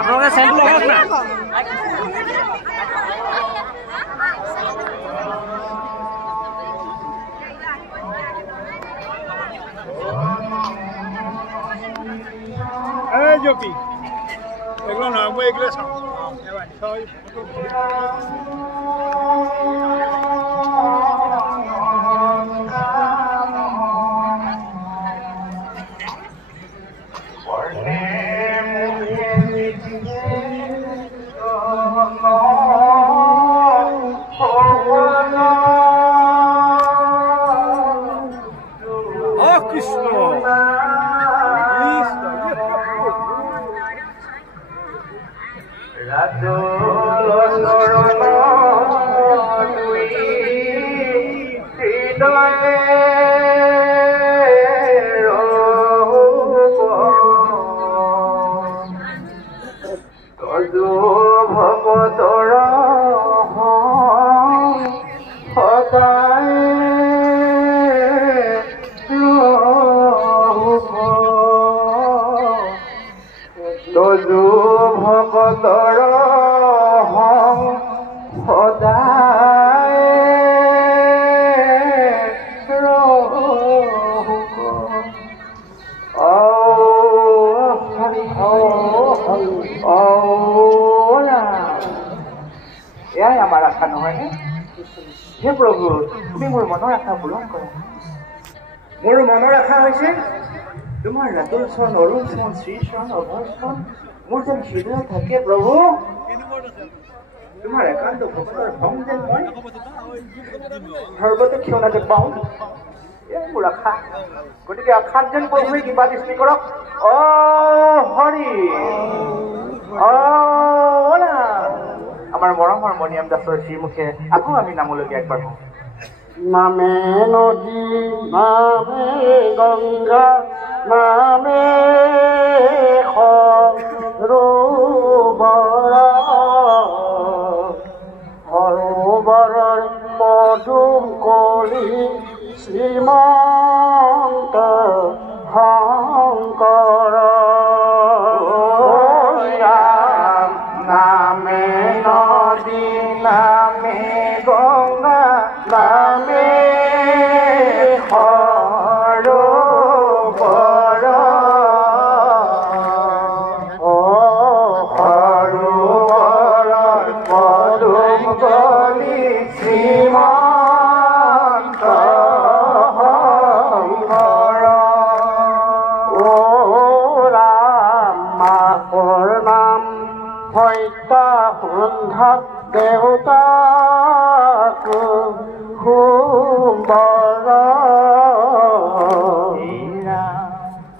আপনারা স্যান্ডেল লাগান না এই জকি এগুলো না মই এগুলো সব সবাই এয়াই আমাৰ আশা নহয়নে? হে প্ৰভু, তুমি মোৰ মনৰ আশা পূৰণ কৰা। মোৰ মনৰ আশা হৈছে তোমাৰ ৰাতুল চৰণ, অৰুণ চৰণ, শ্ৰী চৰণ, অভয় চৰণ মোৰ যেন হৃদয় থাকে প্ৰভু। তোমাৰ একান্ত ভক্তৰ ভং যেন মই সৰ্বতে ক্ষণতে পাওঁ, এয়াই মোৰ আশা। গতিকে আশাত যেন প্ৰভুৱে কিবা দৃষ্টি কৰক। অ হৰি, আমাৰ মৰমৰ মণিৰাম দাসৰ শ্ৰীমুখে আকৌ আমি নামলৈকে আগবাঢ়ো। নামে নদী, নামে গংগা, নামে সৰোবৰৰ পদুম কলি শ্ৰীমন্ত শংকৰ নামে নদী, নামে গংগা, নামে সৰোবৰ সৰোবৰৰ পদুম কলি শ্ৰীমন্ত শংকৰ ৰাম মাকৰ নাম সত্য সন্ধ্যা দেউতাক সুম্বৰ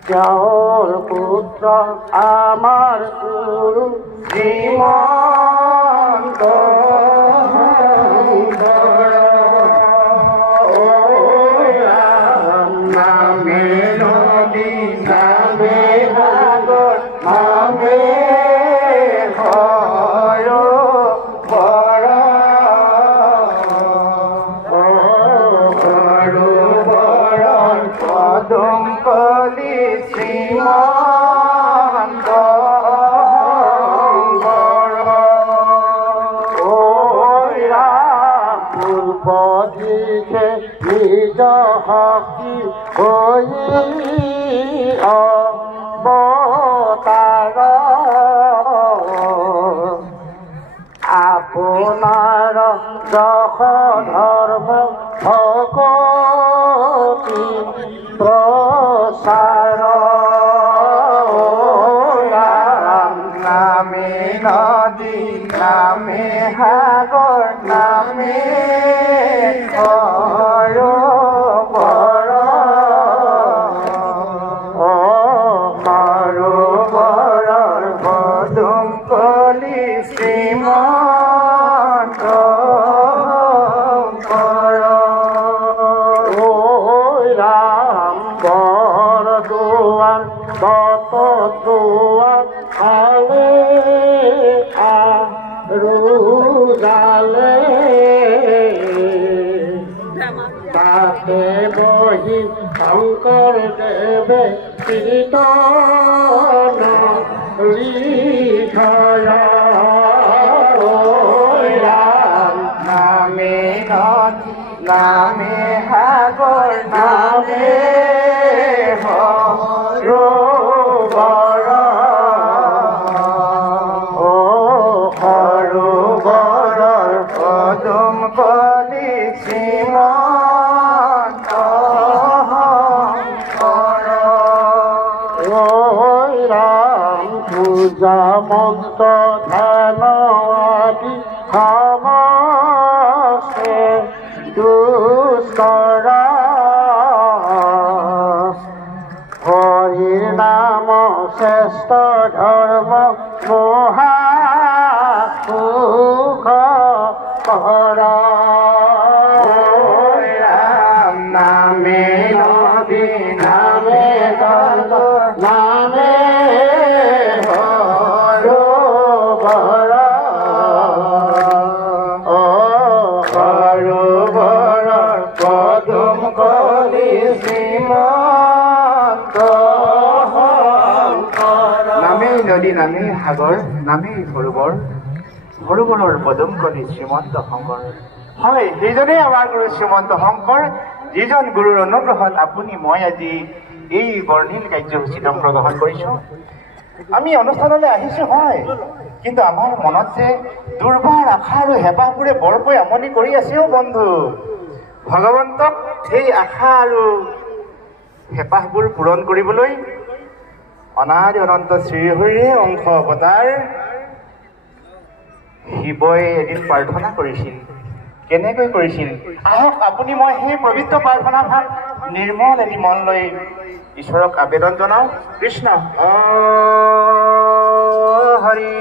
তেওঁৰ পুত্ৰ আমাৰ গুৰু শ্ৰীমন্ত নামে নদী, নামে সাগৰ, নামে পদুম কলি শ্ৰীমন্ত পূৰ্ব দিশে নিজ শক্তি হৈ অৱতাৰ আপোনাৰ যশ ধৰ্ম ভকতি প্ৰচাৰ নামে নদী, নামে সাগৰ, নামে সৰোবৰ সৰোবৰৰ পদুম কলি শ্ৰীমন্ত ৰাম বৰ দুয়াৰ কত দুয়াৰ কীৰ্তন লিখায়া ৰাম নামে নদী নামে সাগৰ নামে সৰোবৰ ও সৰোবৰৰ পদুম কলি শ্ৰীমন্ত ৰাম পূজা মন্ত্ৰ ধ্যান আদি সমস্তে দুষ্কৰা হৰিৰ নাম শ্ৰেষ্ঠ ধৰ্ম মহাসুখ কৰা ৰাম নামে নদী নামে সাগৰ নামে সৰোবৰ ও সৰোবৰৰ পদুম কলি শ্ৰীমন্ত নামেই নদী নামেই সাগৰ নামেই সৰোবৰ সৰোবৰৰ পদুম কলি শ্ৰীমন্ত শংকৰ হয় সেইজনেই আমাৰ গুৰু শ্ৰীমন্ত শংকৰ যিজন গুৰুৰ অনুগ্ৰহত আপুনি মই আজি এই বৰ্ণিল কাৰ্যসূচীত অংশগ্ৰহণ কৰিছো আমি অনুষ্ঠানলৈ আহিছো হয় কিন্তু আমাৰ মনত যে দুৰ্বাৰ আশা আৰু হেঁপাহবোৰে বৰকৈ আমনি কৰি আছেও বন্ধু ভগৱন্তক সেই আশা আৰু হেঁপাহবোৰ পূৰণ কৰিবলৈ অনাদি অনন্ত শ্ৰীহৰিৰে অংশ অৱতাৰ শিৱই এদিন প্ৰাৰ্থনা কৰিছিল কেনেকৈ কৰিছিল আহক আপুনি মই সেই পবিত্ৰ প্ৰাৰ্থনা ভাগ নিৰ্মল এটি মন লৈ ঈশ্বৰক আবেদন জনাওঁ কৃষ্ণ হৰি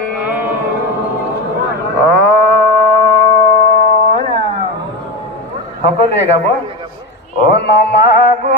সকলোৱে গাব ও নমাগো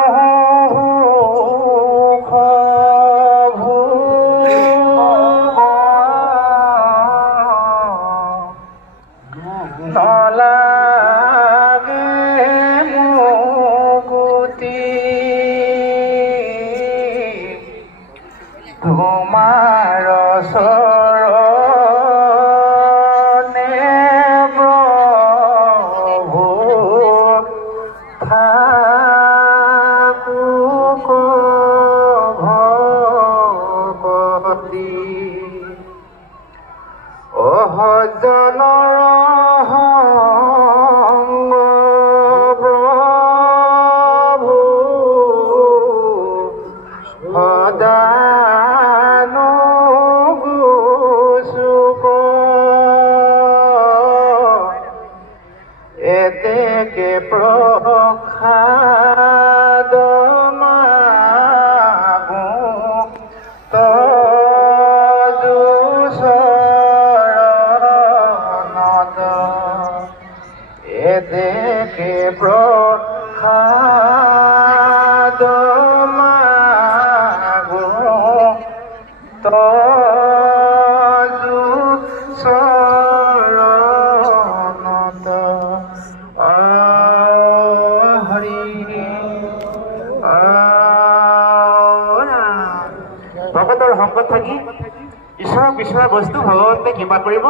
ভকতৰ সংগত থাকি ঈশ্বৰক বিচৰা বস্তু ভগৱন্তে কৃপা কৰিব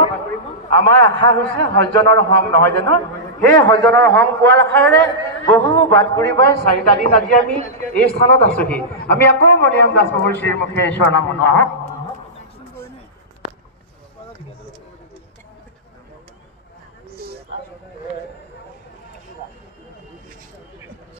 আমাৰ আশা হৈছে সজ্জনৰ সংগ নহয় জানো সেই সজ্জনৰ সংগ পোৱাৰ আশাৰে বহু বাট কৰি পাই 4টা দিন আজি আমি এই স্থানত আছোহি আমি আকৌ মণিৰাম দাস প্ৰভুৰ শ্ৰীমুখে ঈশ্বৰ নাম মনো আহক